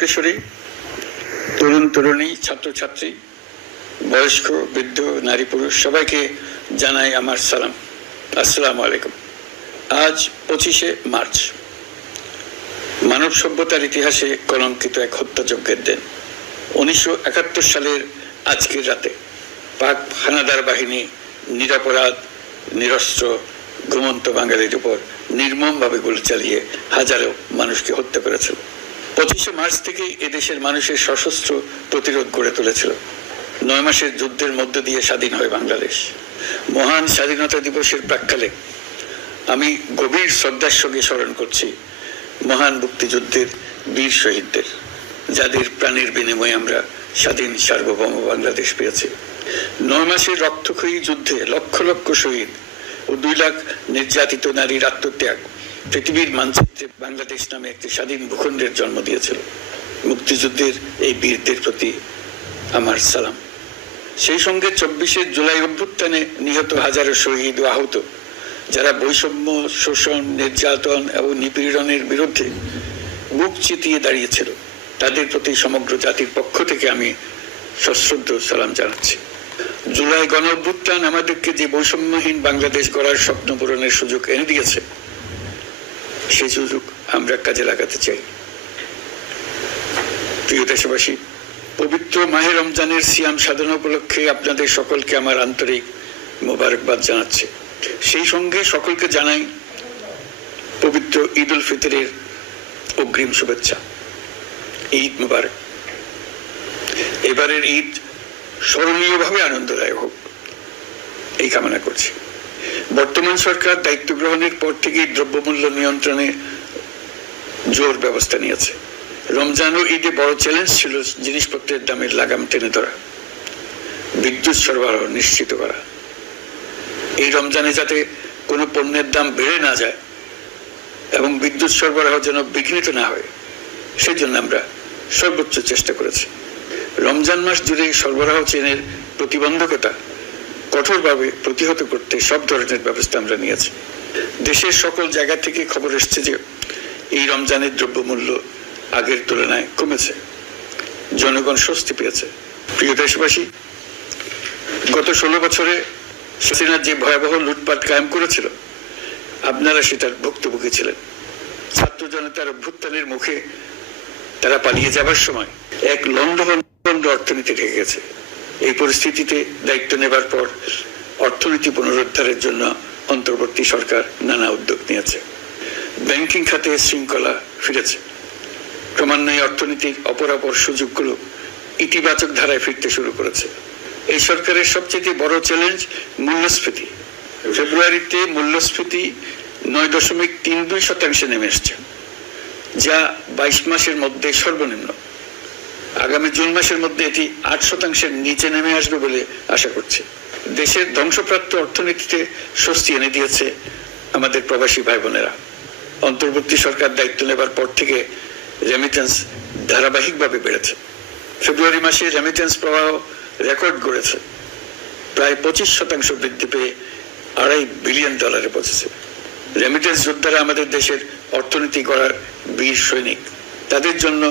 কিশোরী তরুণ তরুণী, ছাত্রছাত্রী, বয়স্ক, বৃদ্ধ, নারী, পুরুষ, সবাইকে জানাই আমার সালাম। আসসালামু আলাইকুম। আজ পঁচিশে মার্চ। মানব সভ্যতার ইতিহাসে কলঙ্কিত এক হত্যাযজ্ঞের দিন। উনিশশো একাত্তর সালের আজকের রাতে পাক হানাদার বাহিনী নিরাপরাধ, নিরস্ত্র, ঘুমন্ত বাঙালির উপর নির্মমভাবে গুলি চালিয়ে হাজারো মানুষকে হত্যা করেছিল। পঁচিশে মার্চ থেকেই এদেশের মানুষের সশস্ত্র প্রতিরোধ গড়ে তুলেছিল। নয় মাসের যুদ্ধের মধ্য দিয়ে স্বাধীন হয় বাংলাদেশ। মহান স্বাধীনতা দিবসের প্রাক্কালে আমি গভীর শ্রদ্ধার সঙ্গে স্মরণ করছি মহান মুক্তিযুদ্ধের বীর শহীদদের, যাদের প্রাণের বিনিময়ে আমরা স্বাধীন সার্বভৌম বাংলাদেশ পেয়েছি। নয় মাসের রক্তক্ষয়ী যুদ্ধে লক্ষ লক্ষ শহীদ ও দুই লাখ নির্যাতিত নারীর আত্মত্যাগ পৃথিবীর মানচিত্রে বাংলাদেশ নামে একটি স্বাধীন ভূখণ্ডের জন্ম দিয়েছিল। মুক্তিযুদ্ধের এই বীরদের প্রতি আমার সালাম। সেই সঙ্গে চব্বিশে জুলাই অভ্যুত্থানে নিহত হাজারো শহীদ ও আহত, যারা বৈষম্য, শোষণ, নির্যাতন এবং নিপীড়নের বিরুদ্ধে বুক চিতিয়ে দাঁড়িয়েছিল, তাদের প্রতি সমগ্র জাতির পক্ষ থেকে আমি সশ্রদ্ধ সালাম জানাচ্ছি। জুলাই গণ অভ্যুত্থান আমাদেরকে যে বৈষম্যহীন বাংলাদেশ গড়ার স্বপ্ন পূরণের সুযোগ এনে দিয়েছে সেই সুযোগ আমরা কাজে লাগাতে চাই। প্রিয় দেশবাসী, পবিত্র মাহে রমজানের সিয়াম সাধনা উপলক্ষে আপনাদের সকলকে আমার আন্তরিক মোবারকবাদ জানাচ্ছি। সেই সঙ্গে সকলকে জানাই পবিত্র ঈদ উল ফিতরের অগ্রিম শুভেচ্ছা। ঈদ মুবারক। এবারের ঈদ স্মরণীয়ভাবে আনন্দদায়ক হোক, এই কামনা করছি। বর্তমান সরকার দায়িত্ব গ্রহণের পর থেকেই দ্রব্যমূল্য নিয়ন্ত্রণে জোর ব্যবস্থা নিয়েছে। রমজান ও ঈদে বড় চ্যালেঞ্জ ছিল জিনিসপত্রের দামের লাগাম টেনে ধরা, বিদ্যুৎ সরবরাহ নিশ্চিত করা। এই রমজানে যাতে কোনো পণ্যের দাম বেড়ে না যায় এবং বিদ্যুৎ সরবরাহ যেন বিঘ্নিত না হয়, সেজন্য আমরা সর্বোচ্চ চেষ্টা করেছি। রমজান মাস জুড়ে সরবরাহ চেনের প্রতিবন্ধকতা কঠোরভাবে প্রতিহত করতে সব ধরনের ব্যবস্থা আমরা নিয়েছি। দেশের সকল জায়গা থেকে খবর এসছে যে, এই রমজানের দ্রব্যমূল্য আগের তুলনায় কমেছে। জনগণ স্বস্তি পেয়েছে। প্রিয় দেশবাসী, গত ষোলো বছরে হাসিনা যে ভয়াবহ লুটপাট কায়েম করেছিল, আপনারা সেটার ভুক্তভোগী ছিলেন ছাত্র জনতার অভ্যুত্থানের মুখে তারা পালিয়ে যাবার সময় এক লন্ডভন্ড অর্থনীতি ঢেকে গেছে। এই পরিস্থিতিতে দায়িত্ব নেবার পর অর্থনীতি পুনরুদ্ধারের জন্য অন্তর্বর্তী সরকার নানা উদ্যোগ নিয়েছে। ব্যাংকিং খাতে শৃঙ্খলা ফিরেছে। ক্রমান্বয়ে অর্থনীতির অপরাপর সুযোগগুলো ইতিবাচক ধারায় ফিরতে শুরু করেছে। এই সরকারের সবচেয়ে বড় চ্যালেঞ্জ মূল্যস্ফীতি। ফেব্রুয়ারিতে মূল্যস্ফীতি নয় দশমিক তিন দুই শতাংশে নেমে এসছে, যা বাইশ মাসের মধ্যে সর্বনিম্ন। আগামী জুন মাসের মধ্যে এটি আট শতাংশের নিচে নেমে আসবে বলে আশা করছি। দেশের ধ্বংসপ্রাপ্ত অর্থনীতিতে স্বস্তি এনে দিয়েছে আমাদের প্রবাসী ভাই বোনেরা অন্তর্বর্তী সরকার দায়িত্ব নেবার পর থেকে রেমিটেন্স ধারাবাহিকভাবে বেড়েছে। ফেব্রুয়ারি মাসে রেমিটেন্স প্রবাহ রেকর্ড গড়েছে। প্রায় পঁচিশ শতাংশ বৃদ্ধি পেয়ে আড়াই বিলিয়ন ডলারে পৌঁছেছে। রেমিটেন্স যোদ্ধারা আমাদের দেশের অর্থনীতি গড়ার বীর সৈনিক। তাদের জন্য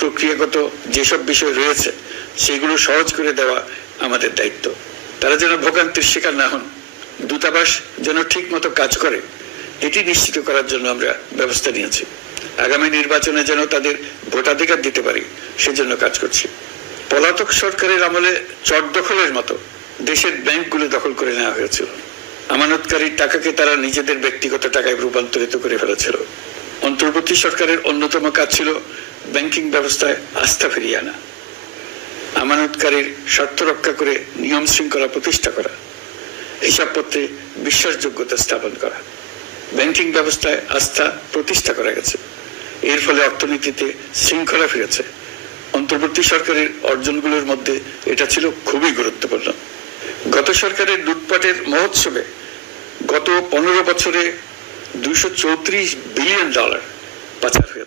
প্রক্রিয়াগত যেসব বিষয় রয়েছে, সেগুলো সহজ করে দেওয়া আমাদের দায়িত্ব। তারা যেন ভোগান্তির শিকার না হন। দূতাবাস যেন ঠিক মতো কাজ করে, এটি নিশ্চিত করার জন্য আমরা ব্যবস্থা নিয়েছি। আগামী নির্বাচনে যেন তাদের ভোটাধিকার দিতে পারি, সেজন্য কাজ করছি। পলাতক সরকারের আমলে চট দখলের মতো দেশের ব্যাংকগুলো দখল করে নেওয়া হয়েছিল। আমানতকারীর টাকাকে তারা নিজেদের ব্যক্তিগত টাকায় রূপান্তরিত করে ফেলেছিল। অন্তর্বর্তী সরকারের অন্যতম কাজ ছিল ব্যাংকিং ব্যবস্থায় আস্থা ফিরিয়ে আনা। আমানতকারীর স্বার্থ রক্ষা করে নিয়ম শৃঙ্খলা প্রতিষ্ঠা করা। হিসাবপত্রে বিশ্বাসযোগ্যতা স্থাপন করা। ব্যাংকিং ব্যবস্থায় আস্থা প্রতিষ্ঠা করা গেছে। এর ফলে অর্থনীতিতে শৃঙ্খলা ফিরেছে। অন্তর্বর্তী সরকারের অর্জনগুলোর মধ্যে এটা ছিল খুবই গুরুত্বপূর্ণ। গত সরকারের লুটপাটের মহোৎসবে গত পনেরো বছরে দুইশো চৌত্রিশ বিলিয়ন ডলার পাচার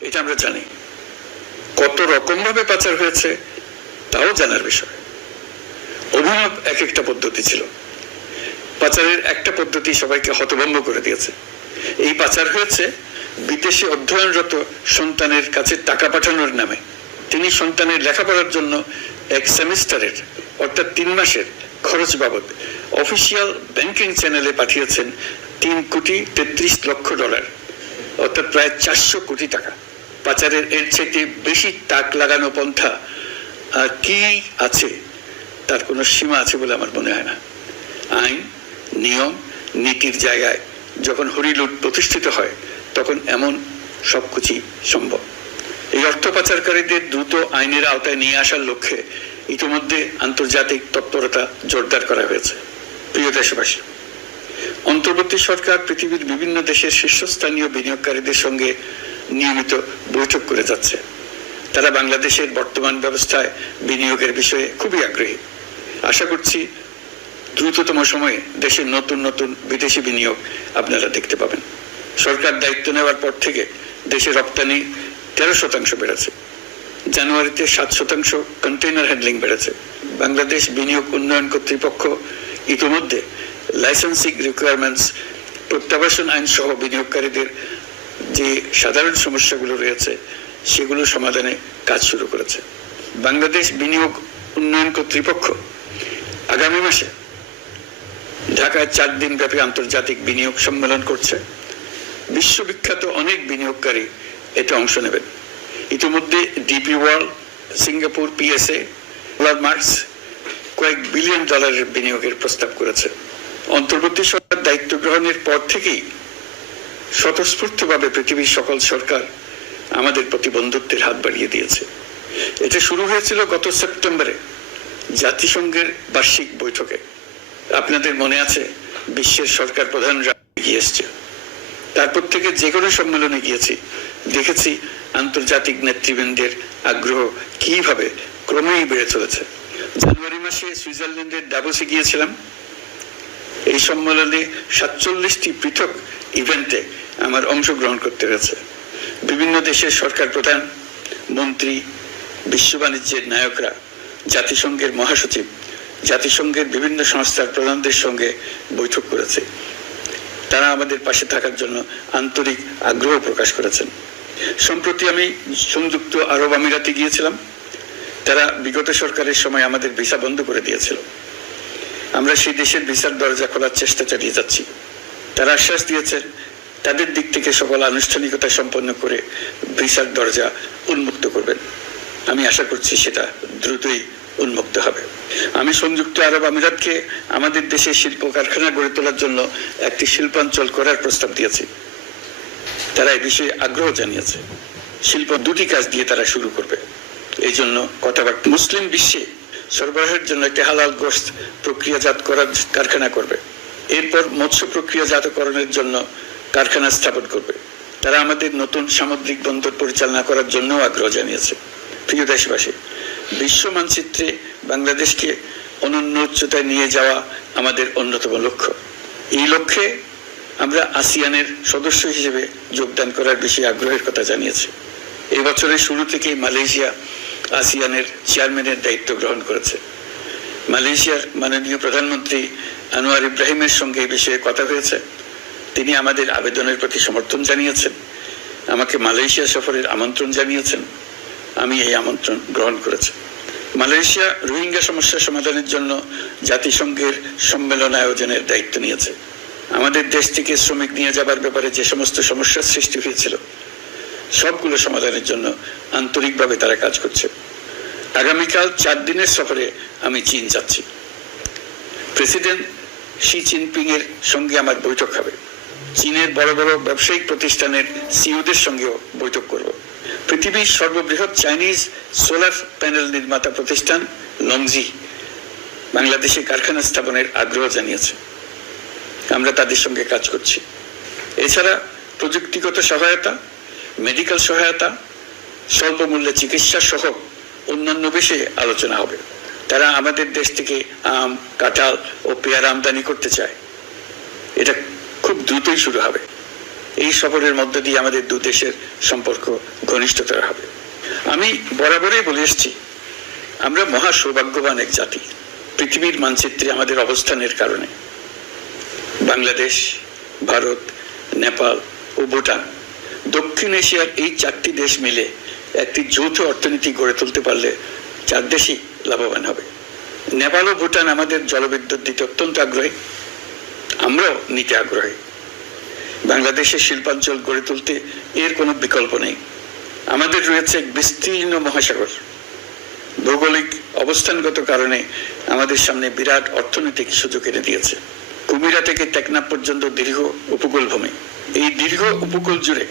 এটা আমরা জানি। কত রকম ভাবে পাচার হয়েছে, তাও জানার বিষয়। অভিনব এক একটা পদ্ধতি ছিল। পাচারের একটা পদ্ধতি সবাইকে হতভম্ব করে দিয়েছে। এই পাচার হয়েছে বিদেশে অধ্যয়নরত সন্তানের কাছে টাকা পাঠানোর নামে। তিনি সন্তানের লেখাপড়ার জন্য এক সেমিস্টারের, অর্থাৎ তিন মাসের, খরচ বাবদ অফিসিয়াল ব্যাংকিং চ্যানেলে পাঠিয়েছেন তিন কোটি তেত্রিশ লক্ষ ডলার। অর্থাৎ প্রায় চারশো কোটি টাকা। পাচারের এর চাইতে বেশি তাক লাগানো পন্থা কি আছে তার কোনো সীমা আছে বলে আমার মনে হয় না। আইন, নিয়ম, নীতির জায়গায় যখন হরিলুট প্রতিষ্ঠিত হয়, তখন এমন সবকিছুই সম্ভব। এই অর্থ পাচারকারীদের দ্রুত আইনের আওতায় নিয়ে আসার লক্ষ্যে ইতিমধ্যে আন্তর্জাতিক তৎপরতা জোরদার করা হয়েছে। প্রিয় দেশবাসী অন্তর্বর্তী সরকার পৃথিবীর বিভিন্ন দেশের শীর্ষস্থানীয় বিনিয়োগকারীদের সঙ্গে নিয়মিত বৈঠক করে যাচ্ছে। তারা বাংলাদেশের বর্তমান ব্যবস্থায় বিনিয়োগের বিষয়ে খুবই আগ্রহী। আশা করছি দ্রুততম সময়ে দেশের নতুন নতুন বিদেশি বিনিয়োগ আপনারা দেখতে পাবেন। সরকার দায়িত্ব নেওয়ার পর থেকে দেশে রপ্তানি তেরো শতাংশ বেড়েছে। জানুয়ারিতে সাত শতাংশ কন্টেইনার হ্যান্ডলিং বেড়েছে। বাংলাদেশ বিনিয়োগ উন্নয়ন কর্তৃপক্ষ ইতিমধ্যে লাইসেন্সিং রিকোয়ারমেন্টস প্রত্যাবাসন আইন সহ বিনিয়োগকারীদের যে সাধারণ সমস্যাগুলো রয়েছে, সেগুলো সমাধানে কাজ শুরু করেছে। বাংলাদেশ বিনিয়োগ উন্নয়ন কর্তৃপক্ষ আগামী মাসে ঢাকায় চার দিন ব্যাপী আন্তর্জাতিক বিনিয়োগ সম্মেলন করছে। বিশ্ববিখ্যাত অনেক বিনিয়োগকারী এতে অংশ নেবেন। ইতিমধ্যে DP World, Singapore, PSA Maersk কয়েক বিলিয়ন ডলারের বিনিয়োগের প্রস্তাব করেছে। অন্তর্বর্তী সরকার দায়িত্ব গ্রহণের পর থেকেই স্বতঃস্ফূর্তভাবে পৃথিবীর সকল সরকার আমাদের প্রতি বন্ধুত্বের হাত বাড়িয়ে দিয়েছে। এটা শুরু হয়েছিল গত সেপ্টেম্বরে জাতিসংঘের বার্ষিক বৈঠকে। আপনাদের মনে আছে বিশ্বের সরকার প্রধানরা এগিয়ে তারপর থেকে যে কোনো সম্মেলনে গিয়েছি, দেখেছি আন্তর্জাতিক নেতৃবৃন্দের আগ্রহ কীভাবে ক্রমেই বেড়ে চলেছে। জানুয়ারি মাসে সুইজারল্যান্ডের ডাবসে গিয়েছিলাম। এই সম্মেলনে সাতচল্লিশটি পৃথক ইভেন্টে আমার অংশগ্রহণ করতে হয়েছে। বিভিন্ন দেশের সরকার প্রধান, মন্ত্রী, বিশ্ব বাণিজ্যের নায়করা, জাতিসংঘের মহাসচিব, জাতিসংঘের বিভিন্ন সংস্থার প্রধানদের সঙ্গে বৈঠক করেছে। তারা আমাদের পাশে থাকার জন্য আন্তরিক আগ্রহ প্রকাশ করেছেন। সম্প্রতি আমি সংযুক্ত আরব আমিরাতে গিয়েছিলাম। তারা বিগত সরকারের সময় আমাদের ভিসা বন্ধ করে দিয়েছিল। আমরা সেই দেশের ভিসার দরজা খোলার চেষ্টা চালিয়ে যাচ্ছি। তারা আশ্বাস দিয়েছেন তাদের দিক থেকে সকল আনুষ্ঠানিকতা সম্পন্ন করে ভিসার দরজা উন্মুক্ত করবেন। আমি আশা করছি সেটা দ্রুতই উন্মুক্ত হবে। আমি সংযুক্ত আরব আমিরাতকে আমাদের দেশে শিল্প কারখানা গড়ে তোলার জন্য একটি শিল্পাঞ্চল করার প্রস্তাব দিয়েছি। তারা এ বিষয়ে আগ্রহ জানিয়েছে। শিল্প দুটি কাজ দিয়ে তারা শুরু করবে। এই জন্য কথাবার্তা মুসলিম বিশ্বে সরবরাহের জন্য একটি হালাল গোস্ত প্রক্রিয়াজাত করার কারখানা করবে। এরপর মৎস্য প্রক্রিয়াজাতকরণের জন্য কারখানা স্থাপন করবে। তারা আমাদের নতুন সামুদ্রিক বন্দর পরিচালনা করার জন্য আগ্রহ জানিয়েছে। প্রিয় দেশবাসী, বিশ্ব মানচিত্রে বাংলাদেশকে অনন্য উচ্চতায় নিয়ে যাওয়া আমাদের অন্যতম লক্ষ্য। এই লক্ষ্যে আমরা আসিয়ানের সদস্য হিসেবে যোগদান করার বিষয়ে আগ্রহের কথা জানিয়েছি। এই বছরের শুরু থেকেই মালয়েশিয়া আসিয়ানের চেয়ারম্যানের দায়িত্ব গ্রহণ করেছে। মালয়েশিয়ার মাননীয় প্রধানমন্ত্রী আনোয়ার ইব্রাহিমের সঙ্গে এই বিষয়ে কথা হয়েছে। তিনি আমাদের আবেদনের প্রতি সমর্থন জানিয়েছেন। আমাকে মালয়েশিয়া সফরের আমন্ত্রণ জানিয়েছেন। আমি এই আমন্ত্রণ গ্রহণ করেছি। মালয়েশিয়া রোহিঙ্গা সমস্যা সমাধানের জন্য জাতিসংঘের সম্মেলন আয়োজনের দায়িত্ব নিয়েছে। আমাদের দেশ থেকে শ্রমিক নিয়ে যাবার ব্যাপারে যে সমস্ত সমস্যার সৃষ্টি হয়েছিল সবগুলো সমাধানের জন্য আন্তরিকভাবে তারা কাজ করছে। আগামীকাল চার দিনের সফরে আমি চীন যাচ্ছি। প্রেসিডেন্ট শি জিনপিং এর সঙ্গে আমার বৈঠক হবে। চীনের বড় বড় ব্যবসায়িক প্রতিষ্ঠানের সিইওদের সঙ্গেও বৈঠক করব। পৃথিবীর সর্ববৃহৎ চাইনিজ সোলার প্যানেল নির্মাতা প্রতিষ্ঠান লংজি বাংলাদেশে কারখানা স্থাপনের আগ্রহ জানিয়েছে। আমরা তাদের সঙ্গে কাজ করছি। এছাড়া প্রযুক্তিগত সহায়তা মেডিকেল সহায়তা স্বল্প মূল্যে চিকিৎসা সহ অন্যান্য বিষয়ে আলোচনা হবে। তারা আমাদের দেশ থেকে আম, কাঁঠাল ও পেয়ারা আমদানি করতে চায়। এটা খুব দ্রুতই শুরু হবে। এই সফরের মধ্য দিয়ে আমাদের দু দেশের সম্পর্ক ঘনিষ্ঠতর হবে। আমি বরাবরই বলে এসেছি, আমরা মহা সৌভাগ্যবান এক জাতি। পৃথিবীর মানচিত্রে আমাদের অবস্থানের কারণে। বাংলাদেশ, ভারত, নেপাল ও ভুটান দক্ষিণ এশিয়ার এই চারটি দেশ মিলে একটি যৌথ অর্থনীতি গড়ে তুলতে পারলে চার দেশই লাভবান হবে। নেপাল ও ভুটান আমাদের জলবিদ্যুৎ দিতে অত্যন্ত আগ্রহী। আমরাও নিতে আগ্রহী। বাংলাদেশের শিল্পাঞ্চল গড়ে তুলতে এর কোনো বিকল্প নেই। আমাদের রয়েছে এক বিস্তীর্ণ মহাসাগর। ভৌগোলিক অবস্থানগত কারণে আমাদের সামনে বিরাট অর্থনৈতিক সুযোগ এনে দিয়েছে। কুমিরা থেকে টেকনাফ পর্যন্ত দীর্ঘ উপকূল ভূমি এই দীর্ঘ উপকূল জুড়ে